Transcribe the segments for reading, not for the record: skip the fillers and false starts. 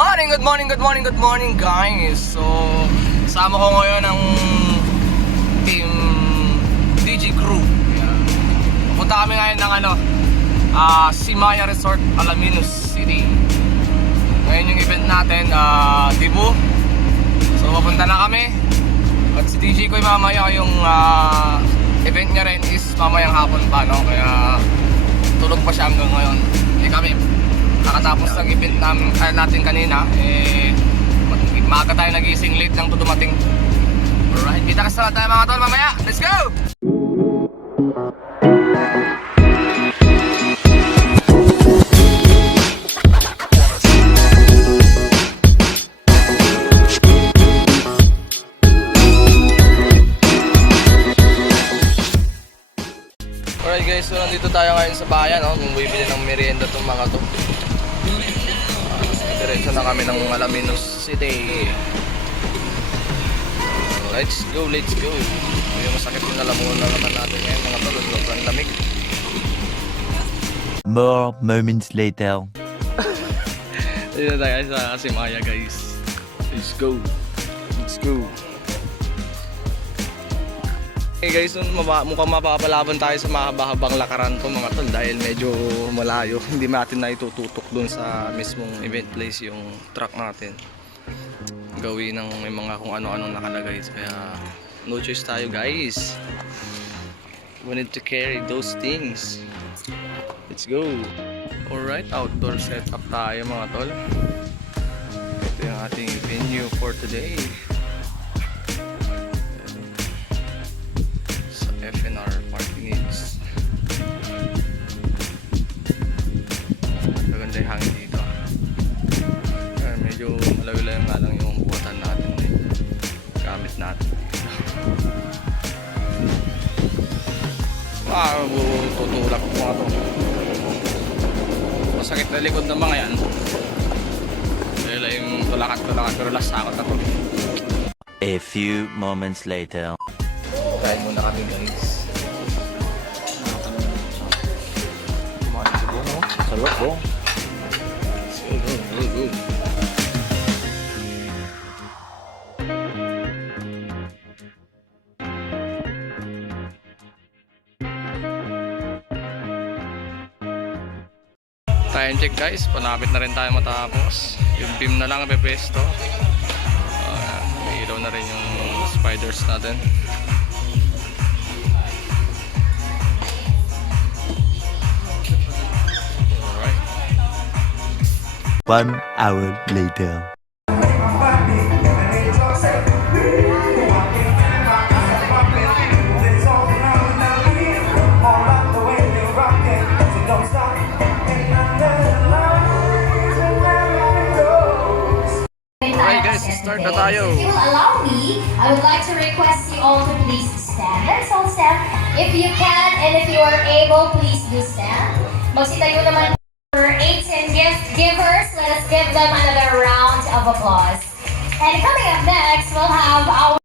Good morning guys. So, kasama ko ngayon ang team DG Crew. Ayan. Punta kami ngayon ng Simaya Resort, Alaminos City. Ngayon yung event natin, Dibu. So, papunta na kami. At si DJ ko mamaya yung event niya rin is mamayang hapon pa, no? Kaya tulog pa siya hanggang ngayon. Hindi kami nakatapos ng event natin kanina, maaga tayo nagising, late lang to dumating. Alright, kita ka sa tayo mga tol mamaya. Let's go! Alright guys, so nandito tayo ngayon sa bayan, no? Kung bibili ng merienda itong mga to. Diretso na kami ng Alaminos City. Let's go. Yung masakit yung lalamunan naman natin ngayon mga tol. Sobrang lamig. More moments later. Dito tayo sa Simaya guys. Let's go. Hey guys, mukhang mapapalaban tayo sa mahaba-habang lakaran to mga tol dahil medyo malayo. Hindi natin na itututok dun sa mismong event place yung truck natin. Gawin ng may mga kung ano-anong nakalagay. Kaya no choice tayo guys. We need to carry those things. Let's go. Alright, outdoor setup tayo mga tol. Ito yung ating venue for today. FNR party needs. Maganda yung hangin dito. Medyo malayo-layo nga lang yung buwatan natin gamit natin dito. Tutulak ko mga to. Masakit na likod ng mga yan. Dahil yung tulakat pero last sakot na to. A few moments later. Kain muna kami guys. Sarap bro. Go. Time check guys, palapit na rin tayo matapos. Yung beam na lang pepesto. May ilaw na rin yung spiders natin. Alright. 1 hour later. Alright guys, start na tayo. If you will allow me, I would like to request you all to please stand. Let's all stand. If you can and if you are able, please do stand. Magsitayo naman for 18 gift givers. Let us give them another round of applause. And coming up next, we'll have our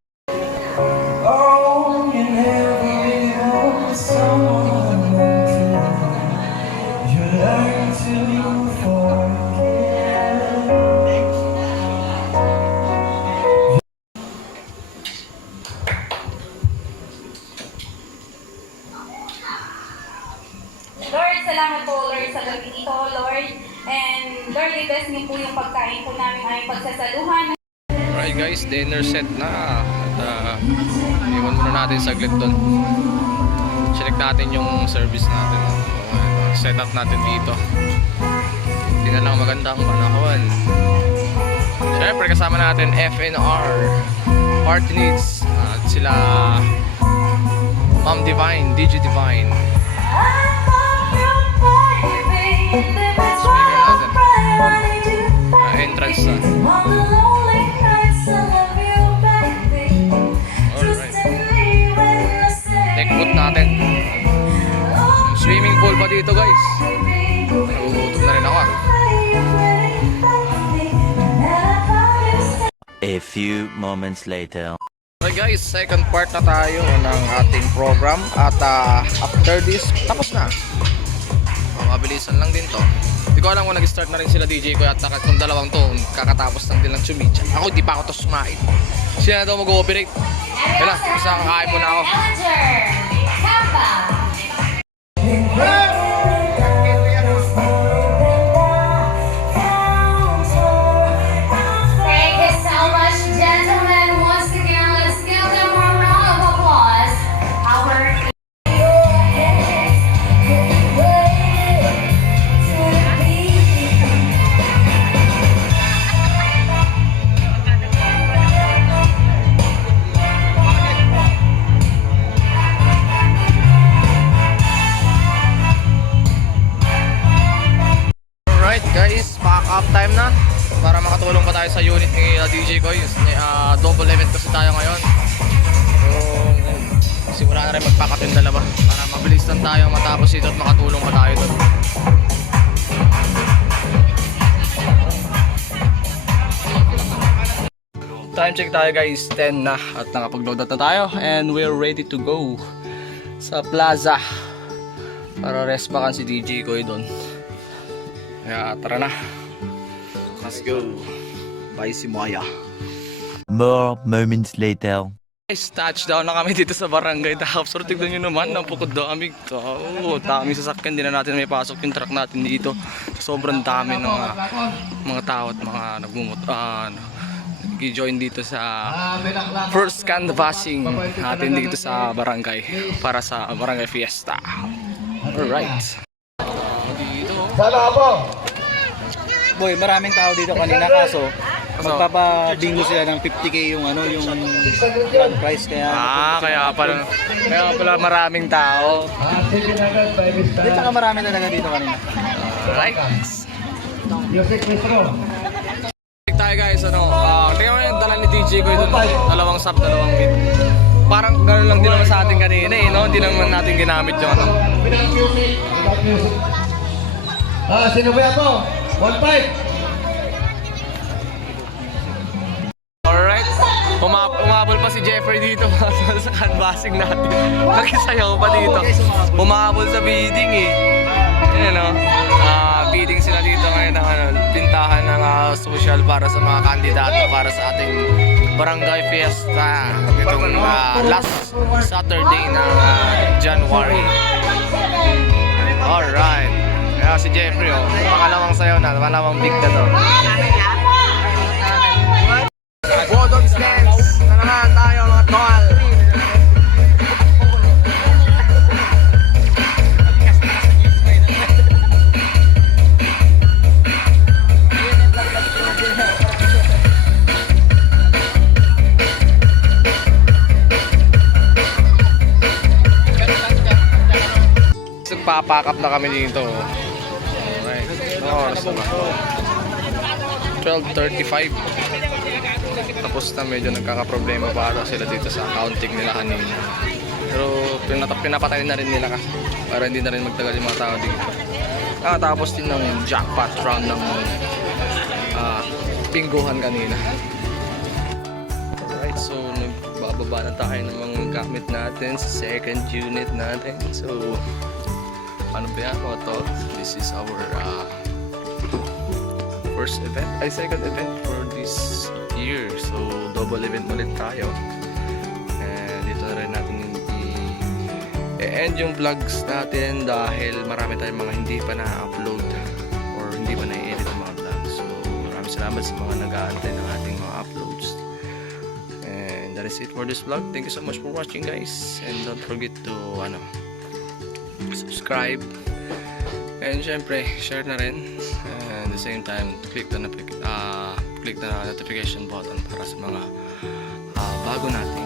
Lord, salamat po, Lord, sa gabi dito, Lord. And Lord, i-bless niyo po yung pagkain po namin ay pagsasaluhan. Alright guys, dinner set na. At iwan muna natin saglit doon. Check natin yung service natin. Setup natin dito. Hindi na lang magandang panahon. Siyempre kasama natin FNR Party Needs. At sila Ma'am Divine, DJ Divine. Speaker natin. Entrance na. Take foot natin. Swimming pool pa dito guys. Nagugutom na rin ako ah. A few moments later. Okay guys, second part na tayo ng ating program. At after this, tapos na. Mabilisan lang din to. Hindi ko alam kung nag-start na rin sila DJ ko at kung dalawang to, kakatapos lang din ng chumidya. Ako hindi pa ako to sumain. Sila na daw mag-ooperate. Kaya lang, basta kakain muna ako. Ellinger, Kappa. Thank you so much, gentlemen. Once again, let's give them a round of applause. Our Alright guys, pack up time na para makatulong pa tayo sa unit ni DJ ko. Double event kasi tayo ngayon. So, simula na rin mag-pack up yung dalawa para mabilis lang tayo matapos ito at makatulong pa tayo doon. Time check tayo guys, 10 na at nakapag-load out na tayo and we're ready to go sa plaza para rest bakan si DJ ko doon. Kaya tara na, let's go. Bye si Maya. More moments later. Guys, touchdown na kami dito sa barangay Tapos. So tignan nyo naman, napakadami. Dami sasakyan, hindi na natin may pasok yung truck natin dito. Sobrang dami ng mga tao at mga nag-join dito sa first canvassing natin dito sa barangay para sa barangay fiesta. Alright. Boy, maraming tao dito kanina kaso magpapabingo sila ng 50k yung yung grand prize kaya Kaya pala maraming tao. Hindi saka marami talaga dito kanina. Alright. Check tayo guys, tingnan mo yung dala ni DJ ko ito, dalawang sub, dalawang mid. Parang gano'n lang din naman sa atin kanina no? Hindi naman natin ginamit yung Sino ba ako? 1-5. Alright, umabol pa si Jeffrey dito sa canvassing natin. Nakisayaw pa dito. Umabol sa bidding Ayan bidding sila dito ngayon ng pintahan ng social para sa mga kandidato para sa ating barangay fiesta. Itong last Saturday ng January. Alright. Kaya si Jeffrey pangalawang sayaw na, pangalawang big na to. Bodog stance na naman tayo mga tol. Nagpapack up na kami dito. Alright. Oras na ba? 12:35. Tapos na medyo nagkakaproblema pa ata sila dito sa accounting nila kanina. Pero pinapatay na rin nila kasi para hindi na rin magtagal yung mga tao dito. Tapos din ng jackpot round ng pingguhan kanina. Alright, so nagbababa na tayo ng mga gamit natin sa second unit natin. So ano ba yan mga tol? This is our second event for this year. So double event ulit tayo. And dito na rin natin i-end yung vlogs natin dahil marami tayong mga hindi pa na-upload or hindi pa na-edit ang mga vlogs. So maraming salamat sa mga nag-aantay ng ating mga uploads. And that is it for this vlog. Thank you so much for watching guys. And don't forget to subscribe. And syempre, share na rin. And at the same time, click the notification button para sa mga bago nating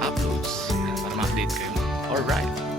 uploads para ma-update kayo. Alright.